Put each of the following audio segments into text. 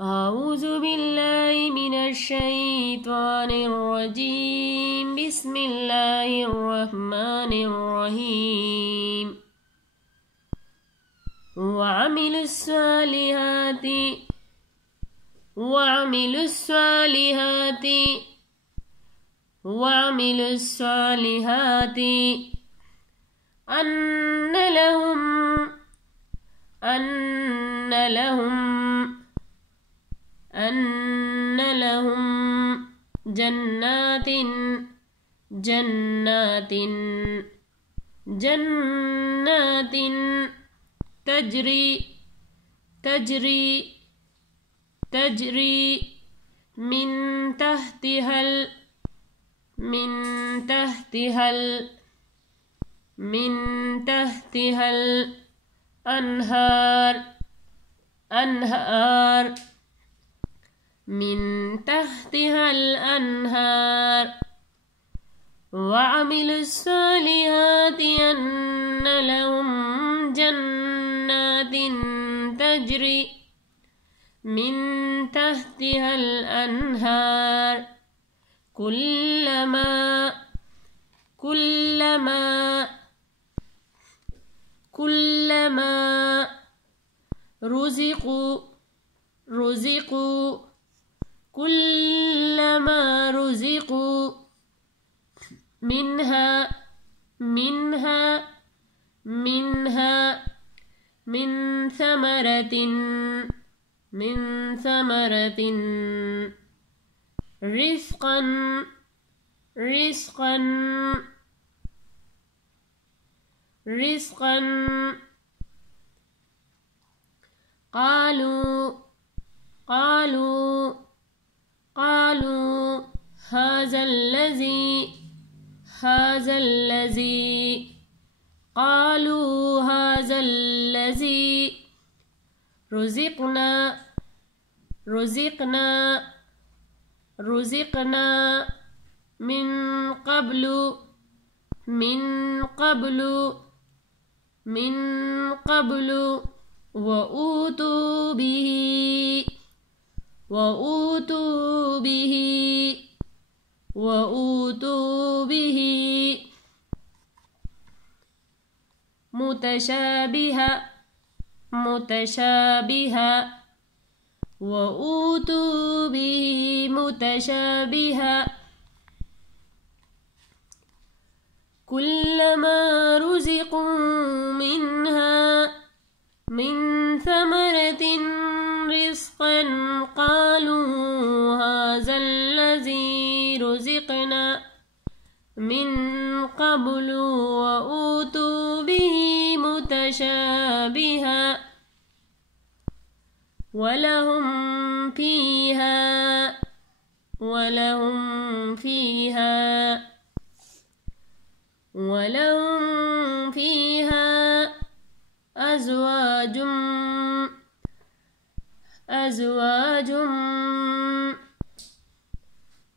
أعوذ بالله من الشيطان الرجيم بسم الله الرحمن الرحيم وعملوا الصالحات أن لهم جنات تجري من تحتها الأنهار وعملوا الصالحات أن لهم جنات تجري من تحتها الأنهار كلما رزقوا منها من ثمرة رزقا قالوا هذا الذي رزقنا من قبل وأوتوا به متشابها كلما رزقوا منها من ثمرة رزقا قالوا هذا الذي رزقنا من قبل وأوتوا به متشابها ولهم فيها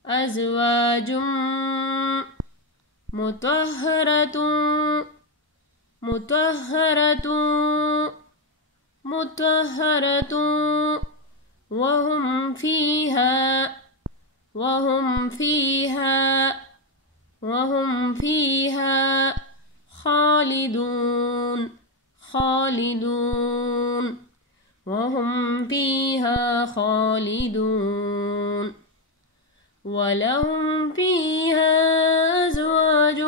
أزواج مطهرة وهم فيها خالدون ولهم فيها أزواج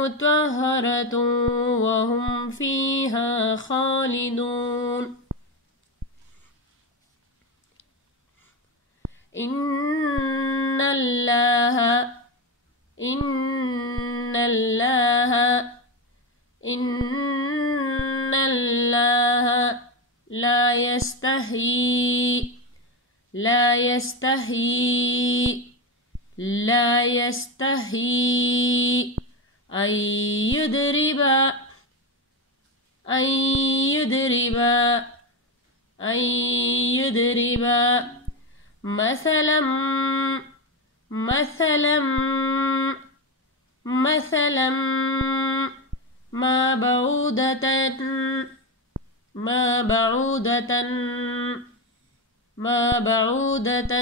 مطهرة وهم فيها خالدون إن الله لا يستحيي أن يضرب مثلا ما ما بعودة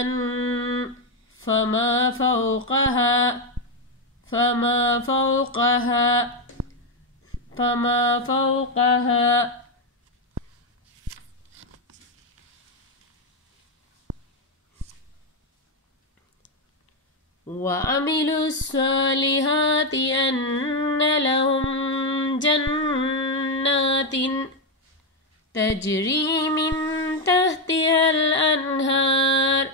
فما فوقها وعملوا الصالحات أن لهم جنات تجري من تحتها الأنهار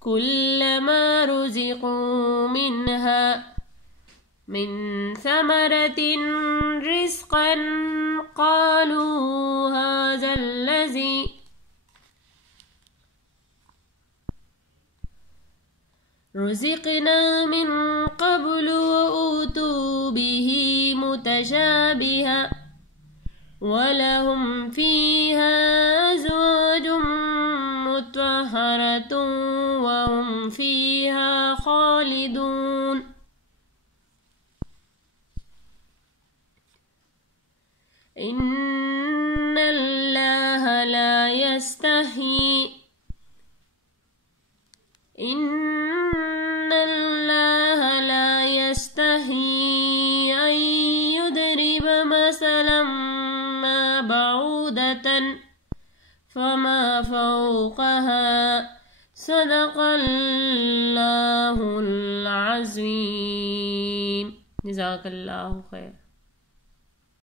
كلما رزقوا منها من ثمرة رزقا قالوا هذا الذي رزقنا من قبل وأوتوا به متشابها ولهم فيها أزواج مطهرة وهم فيها خالدون إن الله لا يستحيي أن يضرب مثلا ما بعودة فما فوقها صدق الله العظيم جزاك الله خير.